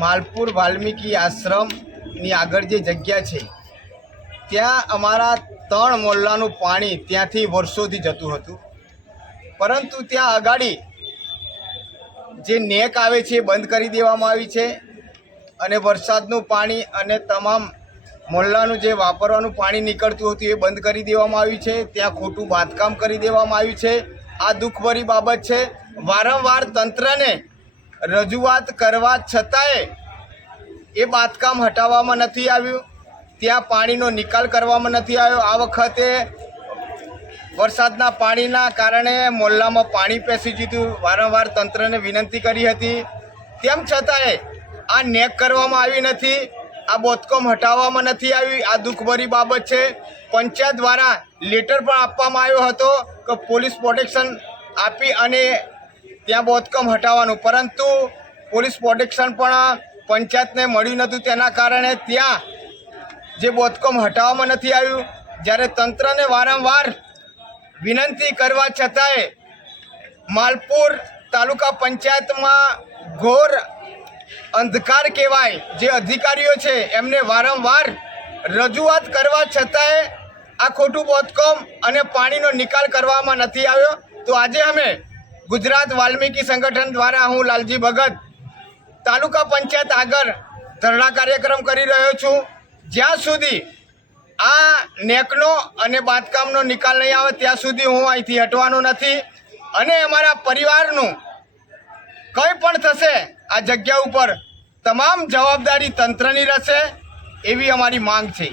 માલપુર વાલ્મીકી આશ્રમની આગળ જે જગ્યા છે ત્યાં અમારા 3 મોહલ્લાનું પાણી ત્યાંથી વર્ષોથી જતું હતું, પરંતુ ત્યાં અગાડી જે નેક આવે છે એ બંધ કરી દેવામાં આવી છે અને વરસાદનું પાણી અને તમામ મોહલ્લાનું જે વાપરવાનું પાણી નીકળતું હતું એ બંધ કરી દેવામાં આવ્યું છે। ત્યાં ખોટું બાંધકામ કરી દેવામાં આવ્યું છે। આ દુઃખભરી બાબત છે। વારંવાર તંત્રને રજૂઆત કરવા છતાંય એ બાંધકામ હટાવવામાં નથી આવ્યું, ત્યાં પાણીનો નિકાલ કરવામાં નથી આવ્યો। આ વખતે વરસાદના પાણીના કારણે મોહલ્લામાં પાણી પેસી ગયું। વારંવાર તંત્રને વિનંતી કરી હતી, તેમ છતાંય આ નેક કરવામાં આવી નથી, આ બાંધકામ હટાવવામાં નથી આવી। આ દુઃખભરી બાબત છે। પંચાયત દ્વારા લેટર પણ આપવામાં આવ્યો હતો કે પોલીસ પ્રોટેક્શન આપી અને ત્યાં બાંધકામ હટાવવાનું, પરંતુ પોલીસ પ્રોટેક્શન પણ પંચાયતને મળ્યું નહોતું, તેના કારણે ત્યાં જે બાંધકામ હટાવવામાં નથી આવ્યું। જ્યારે તંત્રને વારંવાર વિનંતી કરવા છતાંય માલપુર તાલુકા પંચાયતમાં ઘોર અંધકાર કહેવાય, જે અધિકારીઓ છે એમને વારંવાર રજૂઆત કરવા છતાંય આ ખોટું બાંધકામ અને પાણીનો નિકાલ કરવામાં નથી આવ્યો। તો આજે અમે ગુજરાત વાલ્મીકી સંગઠન દ્વારા હું લાલજી ભગત તાલુકા પંચાયત આગળ ધરણા કાર્યક્રમ કરી રહ્યો છું। જ્યાં સુધી આ નેકનો અને બાંધકામનો નિકાલ નહીં આવે ત્યાં સુધી હું અહીંથી હટવાનો નથી અને અમારા પરિવારનું કંઈ પણ થશે આ જગ્યા ઉપર તમામ જવાબદારી તંત્રની રહેશે, એવી અમારી માંગ છે।